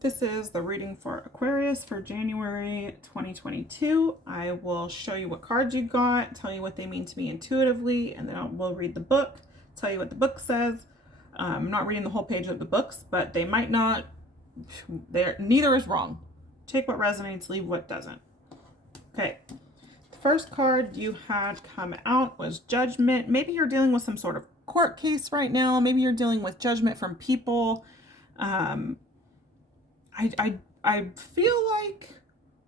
This is the reading for Aquarius for January 2022. I will show you what cards you got, tell you what they mean to me intuitively, and then we'll read the book, tell you what the book says. I'm not reading the whole page of the books, but they might not. Neither is wrong. Take what resonates, leave what doesn't. Okay. The first card you had come out was Judgment. Maybe you're dealing with some sort of court case right now. Maybe you're dealing with judgment from people. I feel like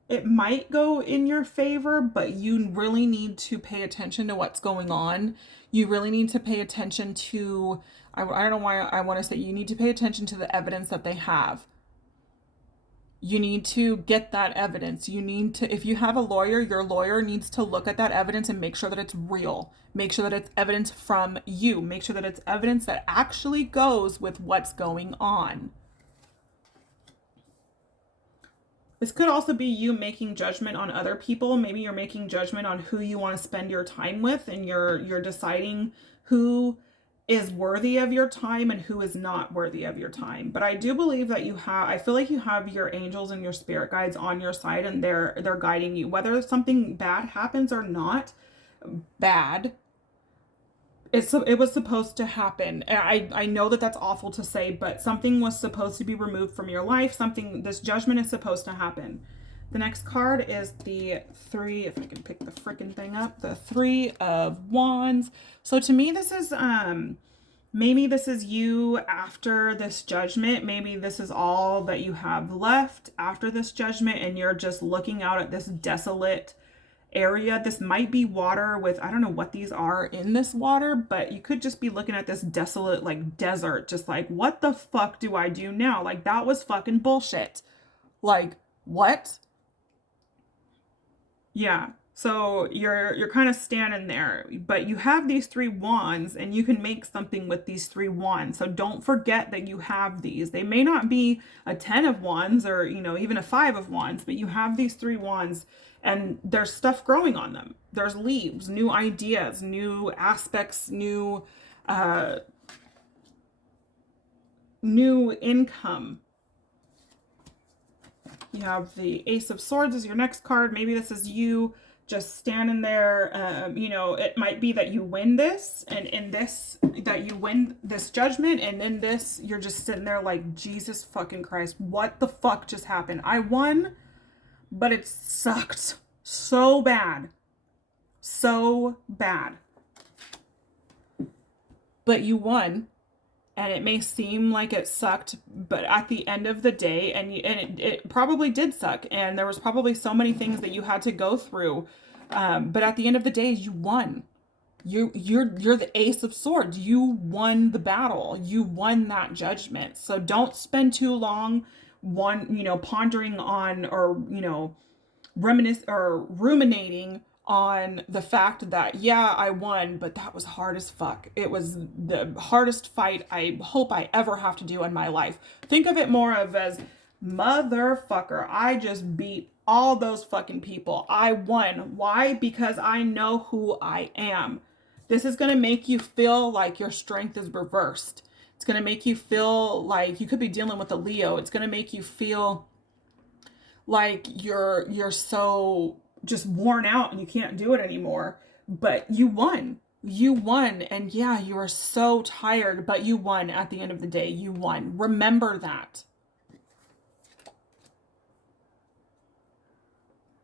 it might go in your favor, but you really need to pay attention to what's going on. You really need to pay attention to, I don't know why I want to say you need to pay attention to the evidence that they have. You need to get that evidence. You need to, if you have a lawyer, your lawyer needs to look at that evidence and make sure that it's real. Make sure that it's evidence from you. Make sure that it's evidence that actually goes with what's going on. This could also be you making judgment on other people. Maybe you're making judgment on who you want to spend your time with, and you're deciding who is worthy of your time and who is not worthy of your time. But I do believe that I feel like you have your angels and your spirit guides on your side, and they're guiding you. Whether something bad happens or not bad, it was supposed to happen. I know that that's awful to say, but something was supposed to be removed from your life. This judgment is supposed to happen. The next card is the three, if I can pick the freaking thing up, the Three of Wands. So to me, this is, maybe this is you after this judgment. Maybe this is all that you have left after this judgment, and you're just looking out at this desolate area. This might be water with, I don't know what these are in this water, but you could just be looking at this desolate like desert, just like, what the fuck do I do now? Like, that was fucking bullshit. Like, what? Yeah. So you're kind of standing there, but you have these three wands and you can make something with these three wands. So don't forget that you have these. They may not be a 10 of wands or, even a 5 of wands, but you have these three wands and there's stuff growing on them. There's leaves, new ideas, new aspects, new income. You have the Ace of Swords as your next card. Maybe this is you just standing there. It might be that you win this, and in this, that you win this judgment, and in this, you're just sitting there like, Jesus fucking Christ, what the fuck just happened? I won, but it sucked so bad. So bad. But you won. And it may seem like it sucked, but at the end of the day, it probably did suck, and there was probably so many things that you had to go through, but at the end of the day, you won. You're the Ace of Swords. You won the battle. You won that judgment. So don't spend too long pondering on or ruminating on the fact that, yeah, I won, but that was hard as fuck. It was the hardest fight I hope I ever have to do in my life. Think of it more of as, motherfucker, I just beat all those fucking people. I won. Why? Because I know who I am. This is going to make you feel like your strength is reversed. It's going to make you feel like you could be dealing with a Leo. It's going to make you feel like you're so just worn out and you can't do it anymore, but you won. And yeah, you are so tired, but you won. At the end of the day, you won. Remember that.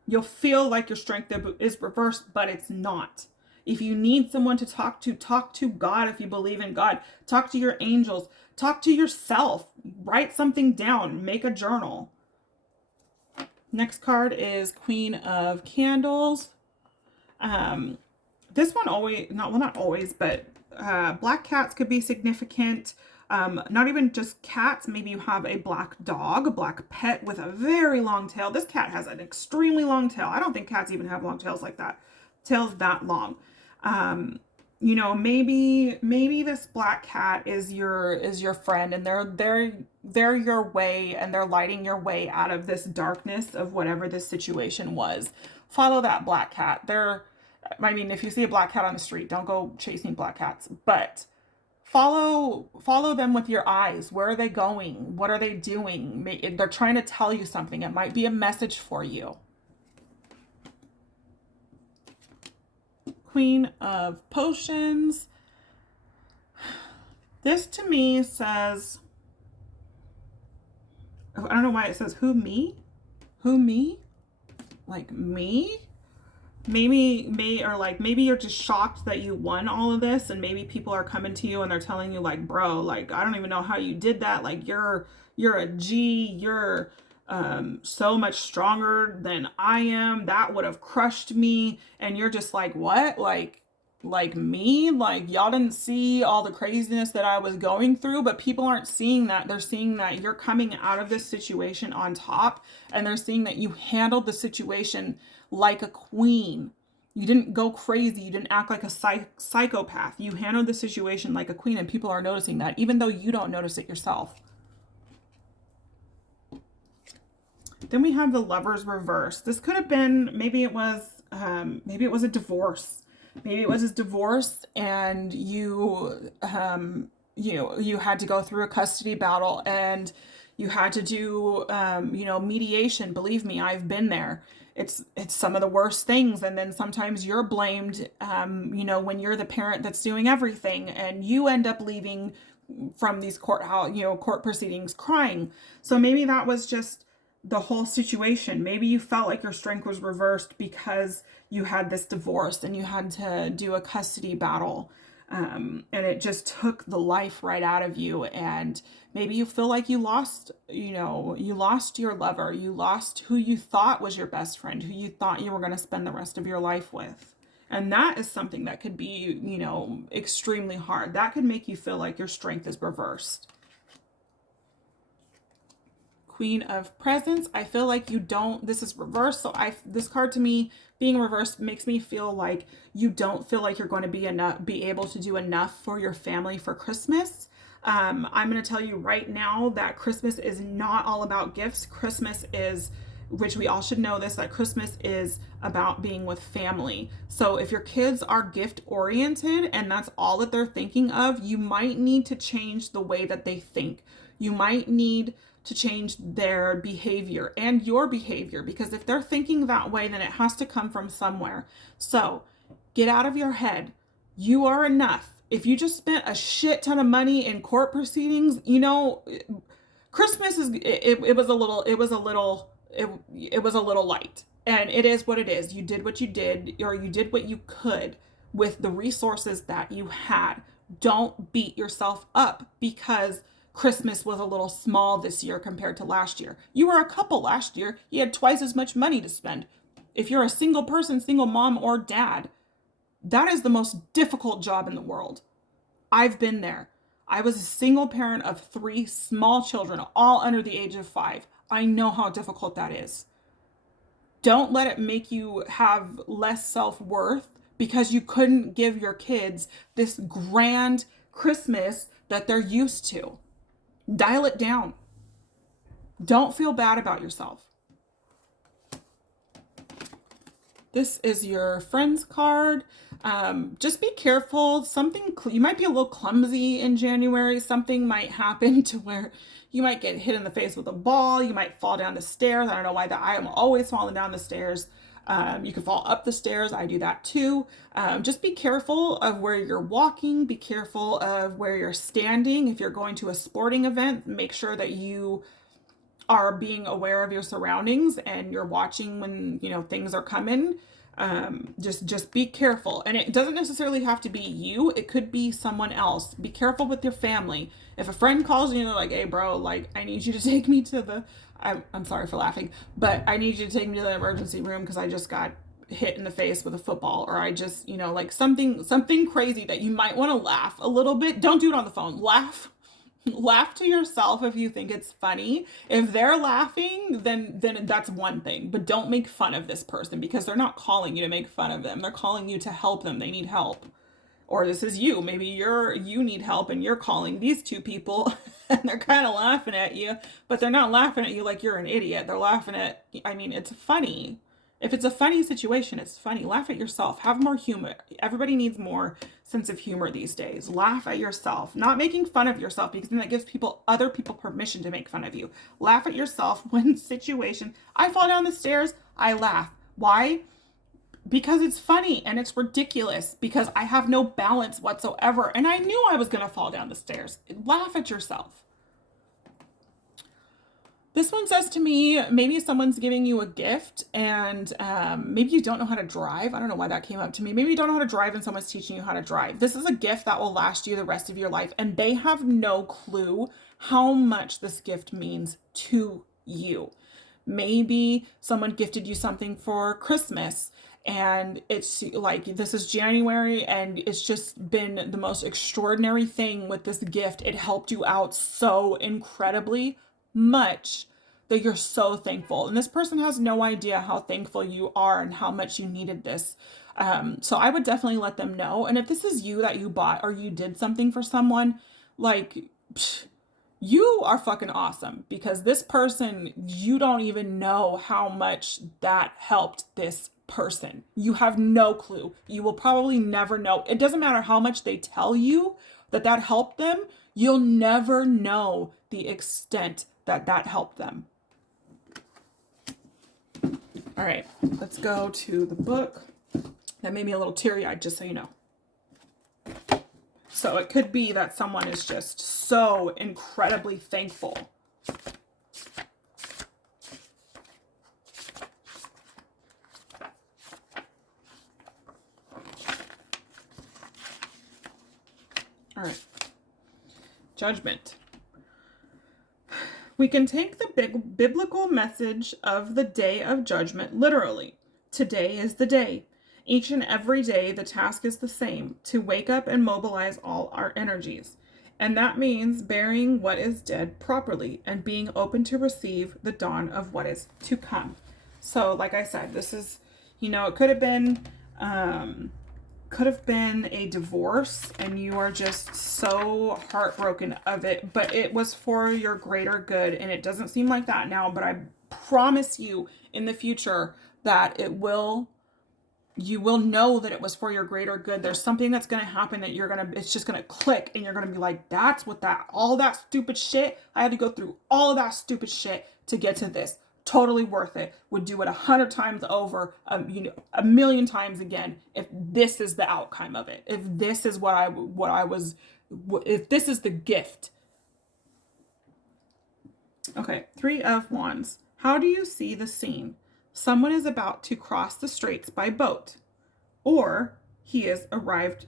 You'll feel like your strength is reversed, but it's not. If you need someone to talk to God. If you believe in God, talk to your angels, talk to yourself, write something down, make a journal. Next card is Queen of Candles. This one not always, but black cats could be significant. Not even just cats. Maybe you have a black dog, a black pet with a very long tail. This cat has an extremely long tail. I don't think cats even have long tails like that. Tails that long. Maybe this black cat is your friend, and they're your way, and they're lighting your way out of this darkness of whatever this situation was. Follow that black cat. If you see a black cat on the street, don't go chasing black cats, but follow them with your eyes. Where are they going? What are they doing? They're trying to tell you something. It might be a message for you. Queen of Potions. This to me says, I don't know why it says who me? Who me? Like me? Maybe you're just shocked that you won all of this, and maybe people are coming to you and they're telling you like, bro, like I don't even know how you did that. Like you're a G, you're so much stronger than I am. That would have crushed me. And you're just like, what? Like me? Like y'all didn't see all the craziness that I was going through, but people aren't seeing that. They're seeing that you're coming out of this situation on top, and they're seeing that you handled the situation like a queen. You didn't go crazy. You didn't act like a psychopath. You handled the situation like a queen, and people are noticing that, even though you don't notice it yourself. Then we have the Lovers reverse. This could have been, maybe it was a divorce. Maybe it was a divorce, and you had to go through a custody battle, and you had to do mediation. Believe me, I've been there. It's some of the worst things. And then sometimes you're blamed, when you're the parent that's doing everything, and you end up leaving from these court proceedings crying. So maybe that was just the whole situation. Maybe you felt like your strength was reversed because you had this divorce and you had to do a custody battle. And it just took the life right out of you. And maybe you feel like you lost your lover. You lost who you thought was your best friend, who you thought you were going to spend the rest of your life with. And that is something that could be, extremely hard. That could make you feel like your strength is reversed. Queen of Presents. I feel like this is reversed. So this card to me being reversed makes me feel like you don't feel like you're going to be able to do enough for your family for Christmas. I'm going to tell you right now that Christmas is not all about gifts. Christmas is, which we all should know this, that Christmas is about being with family. So if your kids are gift oriented and that's all that they're thinking of, you might need to change the way that they think. You might need to change their behavior and your behavior, because if they're thinking that way, then it has to come from somewhere. So get out of your head. You are enough. If you just spent a shit ton of money in court proceedings, Christmas it was a little light, and it is what it is. You did what you did, or you did what you could with the resources that you had. Don't beat yourself up because Christmas was a little small this year compared to last year. You were a couple last year. You had twice as much money to spend. If you're a single person, single mom or dad, that is the most difficult job in the world. I've been there. I was a single parent of 3 small children, all under the age of 5. I know how difficult that is. Don't let it make you have less self-worth because you couldn't give your kids this grand Christmas that they're used to. Dial it down. Don't feel bad about yourself. This is your friends card. Just be careful. You might be a little clumsy in January. Something might happen to where you might get hit in the face with a ball. You might fall down the stairs. I don't know why I am always falling down the stairs. You can fall up the stairs. I do that too. Just be careful of where you're walking. Be careful of where you're standing. If you're going to a sporting event, make sure that you are being aware of your surroundings and you're watching when, things are coming. Just be careful. And it doesn't necessarily have to be you. It could be someone else. Be careful with your family. If a friend calls you and they're like, hey bro, like I need you to take me to the, I'm sorry for laughing, but I need you to take me to the emergency room because I just got hit in the face with a football, or I just, like something crazy that you might want to laugh a little bit. Don't do it on the phone. Laugh to yourself if you think it's funny. If they're laughing, then that's one thing, but don't make fun of this person because they're not calling you to make fun of them. They're calling you to help them. They need help. Or this is you. Maybe you need help and you're calling these 2 people and they're kind of laughing at you, but they're not laughing at you like you're an idiot. They're laughing at, it's funny. If it's a funny situation, it's funny. Laugh at yourself. Have more humor. Everybody needs more sense of humor these days. Laugh at yourself. Not making fun of yourself, because then that gives other people permission to make fun of you. Laugh at yourself when situation. I fall down the stairs, I laugh. Why? Because it's funny and it's ridiculous, because I have no balance whatsoever and I knew I was going to fall down the stairs. Laugh at yourself. This one says to me, maybe someone's giving you a gift and maybe you don't know how to drive. I don't know why that came up to me. Maybe you don't know how to drive and someone's teaching you how to drive. This is a gift that will last you the rest of your life, and they have no clue how much this gift means to you. Maybe someone gifted you something for Christmas and it's like, this is January and it's just been the most extraordinary thing with this gift. It helped you out so incredibly much that you're so thankful. And this person has no idea how thankful you are and how much you needed this. So I would definitely let them know. And if this is you that you bought or you did something for someone, like, you are fucking awesome, because this person, you don't even know how much that helped this person. You have no clue. You will probably never know. It doesn't matter how much they tell you that that helped them. You'll never know the extent that that helped them. All right, let's go to the book. That made me a little teary-eyed, just so you know. So it could be that someone is just so incredibly thankful. All right. Judgment. We can take the big biblical message of the day of judgment literally. Today is the day. Each and every day, the task is the same, to wake up and mobilize all our energies. And that means burying what is dead properly and being open to receive the dawn of what is to come. So, like I said, this is, it could have been a divorce and you are just so heartbroken of it, but it was for your greater good. And it doesn't seem like that now, but I promise you in the future that you will know that it was for your greater good. There's something that's going to happen that it's just going to click and you're going to be like, that's what all that stupid shit, I had to go through all of that stupid shit to get to this. Totally worth it. Would do it 100 times over, a million times again, if this is the outcome of it. If this is if this is the gift. Okay, 3 of Wands. How do you see the scene? Someone is about to cross the straits by boat, or he has arrived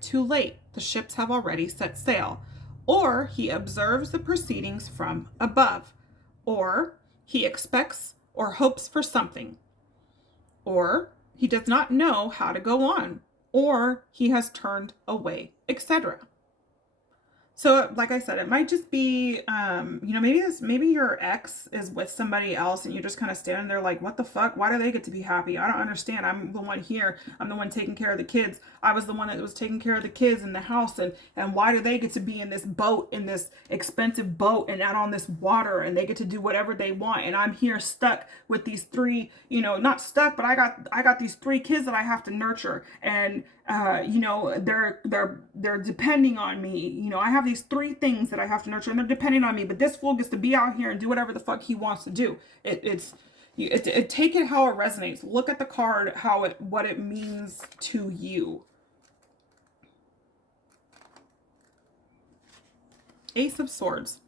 too late. The ships have already set sail, or he observes the proceedings from above, or he expects or hopes for something, or he does not know how to go on, or he has turned away, etc. So, like I said, it might just be, maybe your ex is with somebody else and you're just kind of standing there like, what the fuck? Why do they get to be happy? I don't understand. I'm the one here. I'm the one taking care of the kids. I was the one that was taking care of the kids in the house. And why do they get to be in this boat, in this expensive boat and out on this water, and they get to do whatever they want? And I'm here stuck with these 3, not stuck, but I got these 3 kids that I have to nurture. And they're depending on me. I have these 3 things that I have to nurture and they're depending on me, but this fool gets to be out here and do whatever the fuck he wants to do. Take it how it resonates. Look at the card, what it means to you. Ace of Swords,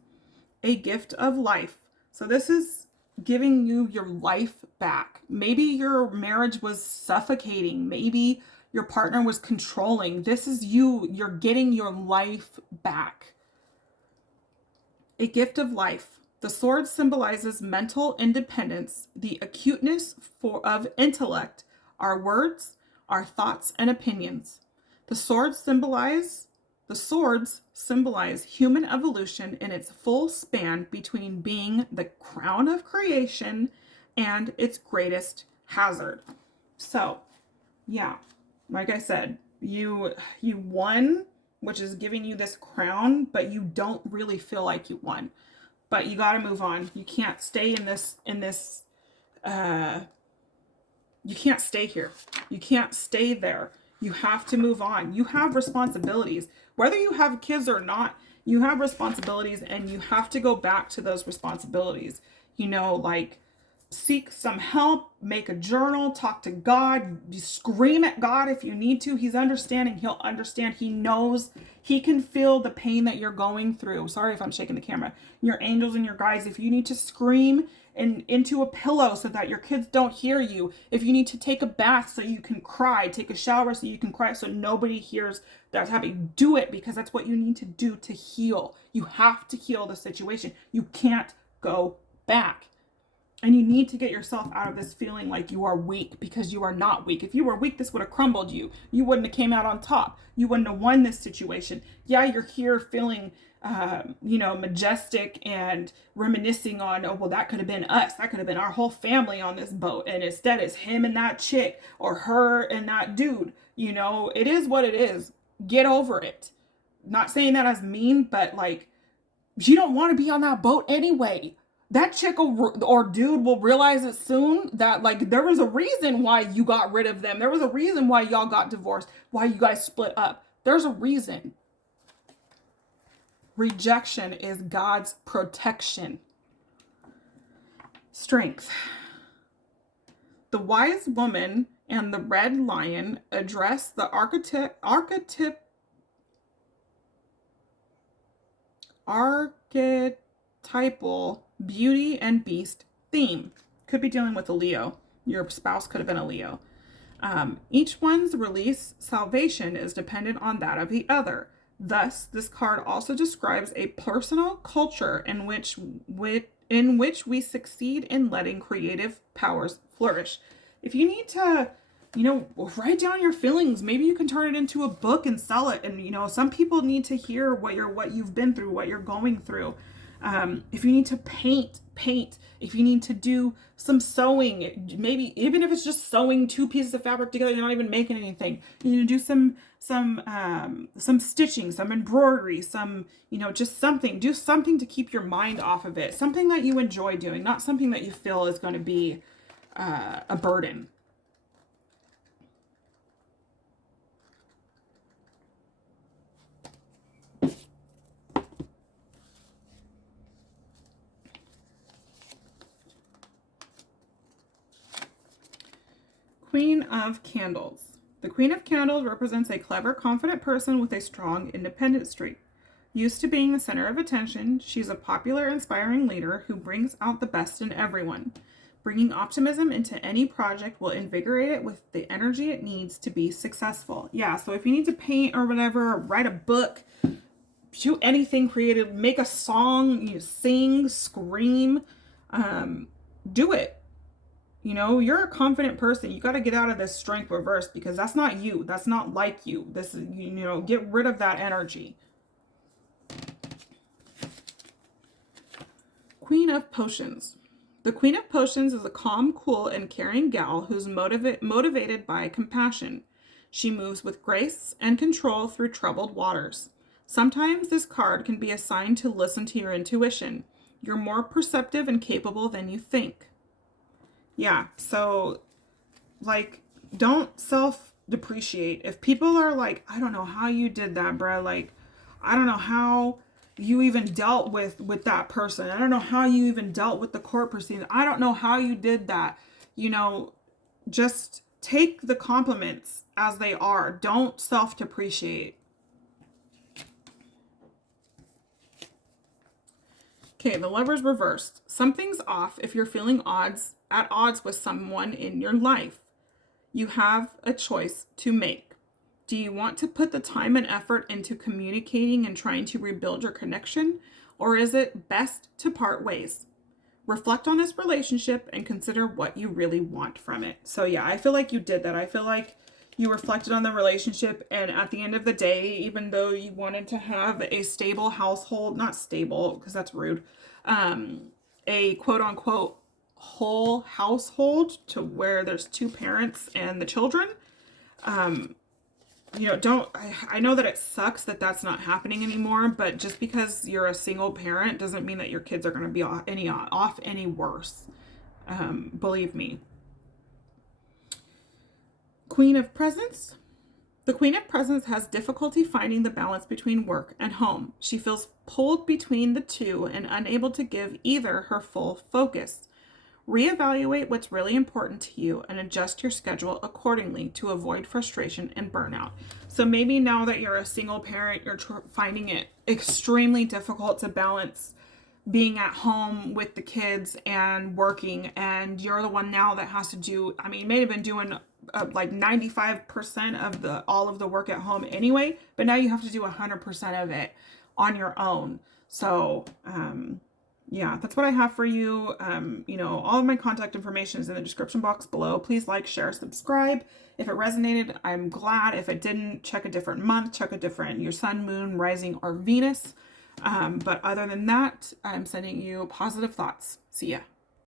a gift of life. So this is giving you your life back. Maybe your marriage was suffocating. Maybe your partner was controlling. This is you're getting your life back. A gift of life. The sword symbolizes mental independence, the acuteness of intellect, our words, our thoughts and opinions. The swords symbolize human evolution in its full span between being the crown of creation and its greatest hazard. So, yeah. Like I said, you won, which is giving you this crown, but you don't really feel like you won. But you got to move on. You can't stay in this You can't stay here. You can't stay there. You have to move on. You have responsibilities. Whether you have kids or not, you have responsibilities, and you have to go back to those responsibilities. You know, like, seek some help, make a journal, talk to God, scream at God if you need to. He's understanding. He'll understand. He knows. He can feel the pain that you're going through. Sorry if I'm shaking the camera. Your angels and your guides, if you need to scream and into a pillow so that your kids don't hear you, if you need to take a bath so you can cry, take a shower so you can cry so nobody hears that's happening, do it, because that's what you need to do to heal. You have to heal the situation. You can't go back. And you need to get yourself out of this feeling like you are weak, because you are not weak. If you were weak, this would have crumbled you. You wouldn't have came out on top. You wouldn't have won this situation. Yeah, you're here feeling, majestic and reminiscing on, oh, well, that could have been us. That could have been our whole family on this boat. And instead it's him and that chick, or her and that dude. It is what it is. Get over it. Not saying that as mean, but like, you don't want to be on that boat anyway. That chick or dude will realize it soon that, like, there was a reason why you got rid of them. There was a reason why y'all got divorced, why you guys split up. There's a reason. Rejection is God's protection. Strength. The wise woman and the red lion address the archetypal beauty and beast theme. Could be dealing with a Leo. Your spouse could have been a Leo. Each one's release salvation is dependent on that of the other. Thus, this card also describes a personal culture in which we succeed in letting creative powers flourish. If you need to, write down your feelings, maybe you can turn it into a book and sell it. And, some people need to hear what you've been through, what you're going through. If you need to paint. If you need to do some sewing, maybe even if it's just sewing 2 pieces of fabric together, you're not even making anything. You need to do some stitching, some embroidery, just something. Do something to keep your mind off of it. Something that you enjoy doing, not something that you feel is going to be a burden. Queen of Candles. The Queen of Candles represents a clever, confident person with a strong, independent streak. Used to being the center of attention, she's a popular, inspiring leader who brings out the best in everyone. Bringing optimism into any project will invigorate it with the energy it needs to be successful. Yeah, so if you need to paint or whatever, write a book, do anything creative, make a song, sing, scream, do it. You're a confident person. You got to get out of this strength reverse, because that's not you. That's not like you. This is, get rid of that energy. Queen of Potions. The Queen of Potions is a calm, cool, and caring gal who's motivated by compassion. She moves with grace and control through troubled waters. Sometimes this card can be a sign to listen to your intuition. You're more perceptive and capable than you think. Yeah, so, like, don't self-depreciate. If people are like, I don't know how you did that, bro. Like, I don't know how you even dealt with that person. I don't know how you even dealt with the court proceedings. I don't know how you did that. Just take the compliments as they are. Don't self-depreciate. Okay, the Lover's reversed. Something's off if you're feeling at odds with someone in your life. You have a choice to make. Do you want to put the time and effort into communicating and trying to rebuild your connection, or is it best to part ways? Reflect on this relationship and consider what you really want from it. So yeah, I feel like you did that. I feel like you reflected on the relationship, and at the end of the day, even though you wanted to have a stable household, not stable because that's rude, a quote unquote whole household to where there's 2 parents and the children, I know that it sucks that that's not happening anymore, but just because you're a single parent doesn't mean that your kids are going to be any worse. Believe me. Queen of Presents. The Queen of Presents has difficulty finding the balance between work and home. She feels pulled between the two and unable to give either her full focus. Reevaluate what's really important to you and adjust your schedule accordingly to avoid frustration and burnout. So maybe now that you're a single parent, you're finding it extremely difficult to balance being at home with the kids and working, and you're the one now that has to do, I mean, you may have been doing like 95% of all of the work at home anyway, but now you have to do 100% of it on your own. So, yeah, that's what I have for you. All of my contact information is in the description box below. Please like, share, subscribe. If it resonated, I'm glad. If it didn't, check a different month, check a different, your sun, moon, rising, or Venus. But other than that, I'm sending you positive thoughts. See ya.